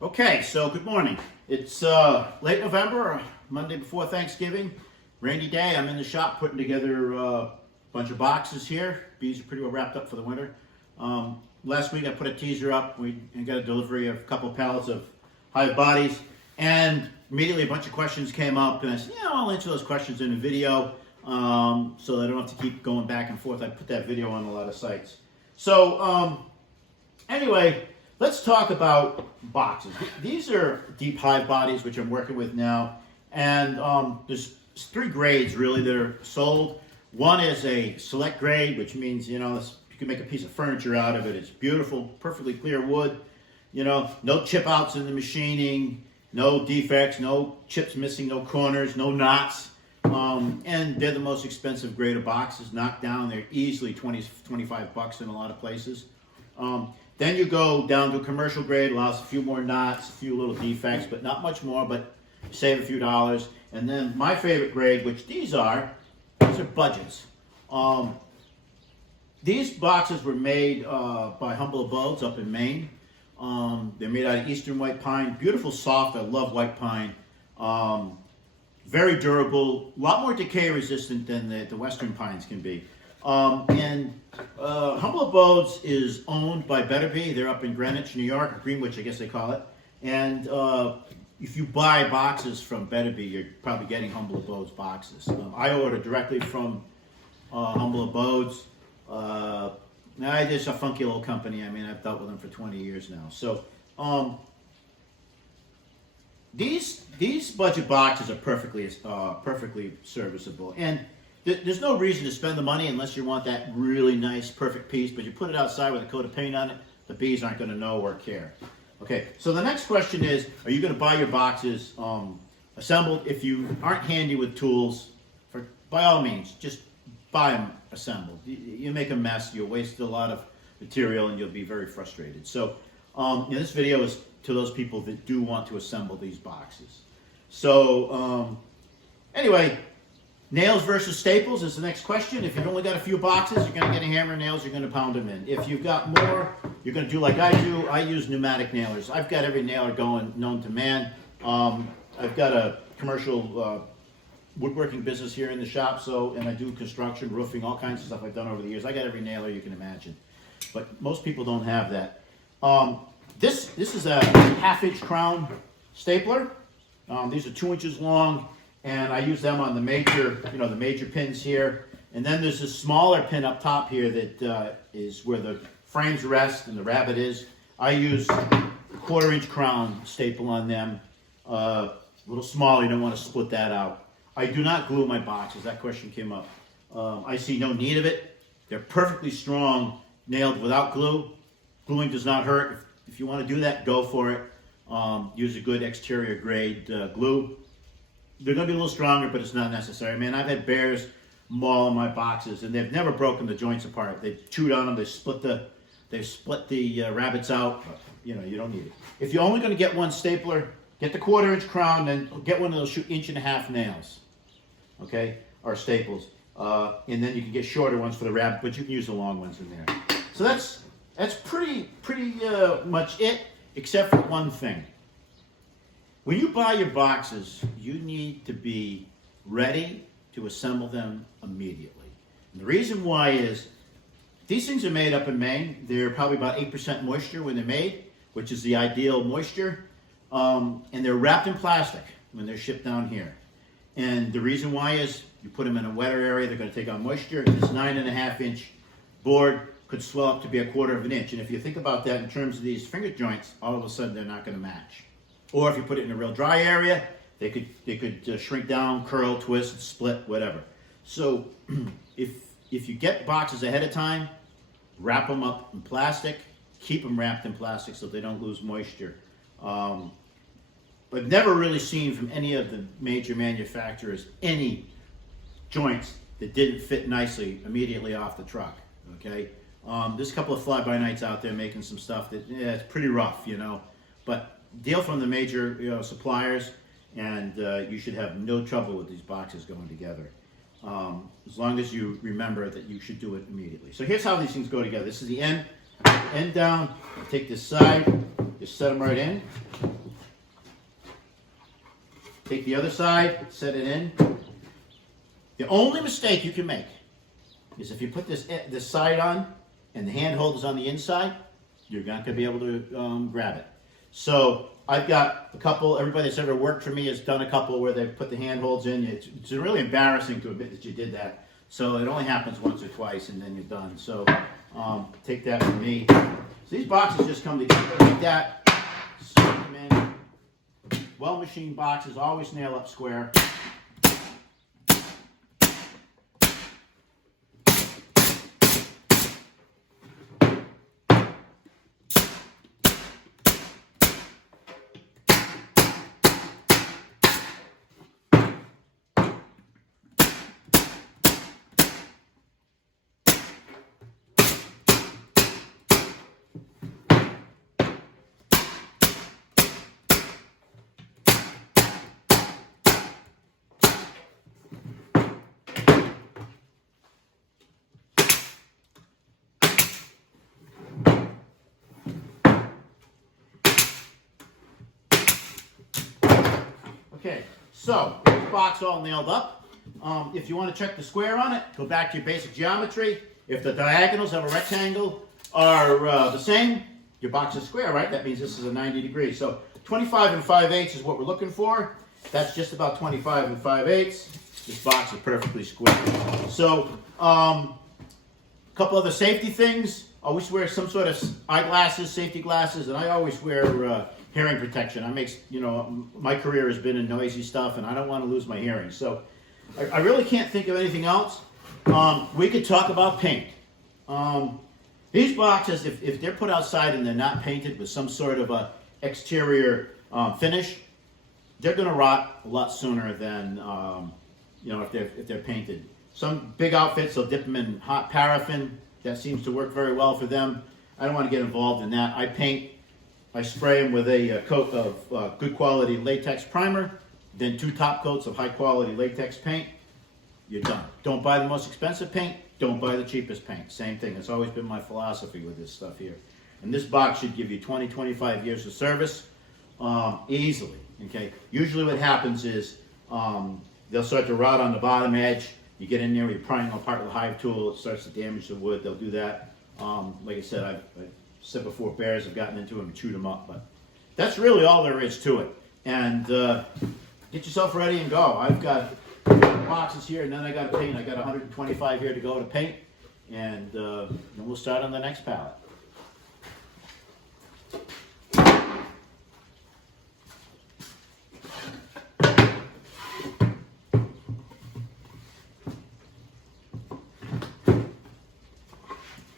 Okay, so good morning. It's late November, Monday before Thanksgiving. Rainy day. I'm in the shop putting together a bunch of boxes here. Bees are pretty well wrapped up for the winter. Last week I put a teaser up. We got a delivery of a couple pallets of Hive bodies, and immediately a bunch of questions came up, and I said, yeah, I'll answer those questions in a video so that I don't have to keep going back and forth. I put that video on a lot of sites. So anyway, let's talk about boxes. These are deep Hive bodies, which I'm working with now, and there's three grades really that are sold. One is a select grade, which means you can make a piece of furniture out of it. It's beautiful, perfectly clear wood. No chip outs in the machining, no defects, no chips missing, no corners, no knots. And they're the most expensive grade of boxes. Knocked down, they're easily 20, 25 bucks in a lot of places. Then you go down to a commercial grade, allows a few more knots, a few little defects, but not much more, but save a few dollars. And then my favorite grade, which these are budgets. These boxes were made by Humble Abodes up in Maine. They're made out of eastern white pine, beautiful soft, I love white pine. Very durable, a lot more decay resistant than the western pines can be. Humble Abodes is owned by Better Bee. They're up in Greenwich, New York, or Greenwich, I guess they call it. And if you buy boxes from Better Bee, you're probably getting Humble Abodes boxes. I order directly from Humble Abodes. It's a funky little company. I mean, I've dealt with them for 20 years now. So these budget boxes are perfectly serviceable. And there's no reason to spend the money unless you want that really nice, perfect piece, but you put it outside with a coat of paint on it, the bees aren't going to know or care. Okay, so the next question is, are you going to buy your boxes assembled? If you aren't handy with tools, by all means, just buy them assembled. You make a mess, you'll waste a lot of material, and you'll be very frustrated. So this video is to those people that do want to assemble these boxes. So anyway, nails versus staples is the next question. If you've only got a few boxes, you're going to get a hammer and nails, you're going to pound them in. If you've got more, you're going to do like I do. I use pneumatic nailers. I've got every nailer going known to man. I've got a commercial woodworking business here in the shop, and I do construction, roofing, all kinds of stuff I've done over the years. I got every nailer you can imagine. But most people don't have that. This is a half-inch crown stapler. These are 2 inches long. And I use them on the major pins here. And then there's this smaller pin up top here that is where the frames rest and the rabbet is. I use 1/4 inch crown staple on them. A little small, you don't want to split that out. I do not glue my boxes. That question came up. I see no need of it. They're perfectly strong, nailed without glue. Gluing does not hurt. If you want to do that, go for it. Use a good exterior grade glue. They're going to be a little stronger, but it's not necessary. Man, I've had bears maul my boxes, and they've never broken the joints apart. They've chewed on them. They split the rabbets out. You don't need it. If you're only going to get one stapler, get the 1/4 inch crown, and get one of those 1.5 inch nails, okay, or staples. And then you can get shorter ones for the rabbet, but you can use the long ones in there. So that's pretty much it, except for one thing. When you buy your boxes, you need to be ready to assemble them immediately. And the reason why is these things are made up in Maine. They're probably about 8% moisture when they're made, which is the ideal moisture. And they're wrapped in plastic when they're shipped down here. And the reason why is you put them in a wetter area, they're going to take on moisture. This 9.5 inch board could swell up to be 1/4 inch. And if you think about that in terms of these finger joints, all of a sudden they're not going to match. Or if you put it in a real dry area, they could shrink down, curl, twist, split, whatever. So if you get boxes ahead of time, wrap them up in plastic, keep them wrapped in plastic so they don't lose moisture. But never really seen from any of the major manufacturers any joints that didn't fit nicely immediately off the truck. Okay, there's a couple of fly-by-nights out there making some stuff that it's pretty rough, but deal from the major suppliers, and you should have no trouble with these boxes going together. As long as you remember that you should do it immediately. So here's how these things go together. This is the end down. Take this side, Just set them right in. Take the other side, set it in. The only mistake you can make is if you put this side on and the handhold is on the inside, you're not going to be able to grab it. So I've got a couple, everybody that's ever worked for me has done a couple where they put the handholds in. It's really embarrassing to admit that you did that. So it only happens once or twice and then you're done. So take that from me. So these boxes just come together like that. Stick them in. Well-machined boxes, always nail up square. Okay, so the box all nailed up. If you want to check the square on it, go back to your basic geometry. If the diagonals of a rectangle are the same, your box is square, right? That means this is a 90 degrees. So 25 5/8 is what we're looking for. That's just about 25 5/8. This box is perfectly square. So a couple other safety things. Always wear some sort of eyeglasses, safety glasses, and I always wear hearing protection. My career has been in noisy stuff, and I don't want to lose my hearing. So I really can't think of anything else. We could talk about paint. These boxes, if they're put outside and they're not painted with some sort of a exterior finish, they're going to rot a lot sooner than if they're painted. Some big outfits, they'll dip them in hot paraffin. That seems to work very well for them. I don't want to get involved in that. I spray them with a coat of good quality latex primer, then 2 top coats of high quality latex paint. You're done. Don't buy the most expensive paint. Don't buy the cheapest paint. Same thing. It's always been my philosophy with this stuff here. And this box should give you 20, 25 years of service easily. Okay. Usually what happens is they'll start to rot on the bottom edge. You get in there, you're prying apart with the Hive tool, it starts to damage the wood. They'll do that. Like I said, I've said before, bears have gotten into them and chewed them up. But that's really all there is to it. And get yourself ready and go. I've got boxes here, and then I got to paint. I got 125 here to go to paint, and then we'll start on the next pallet.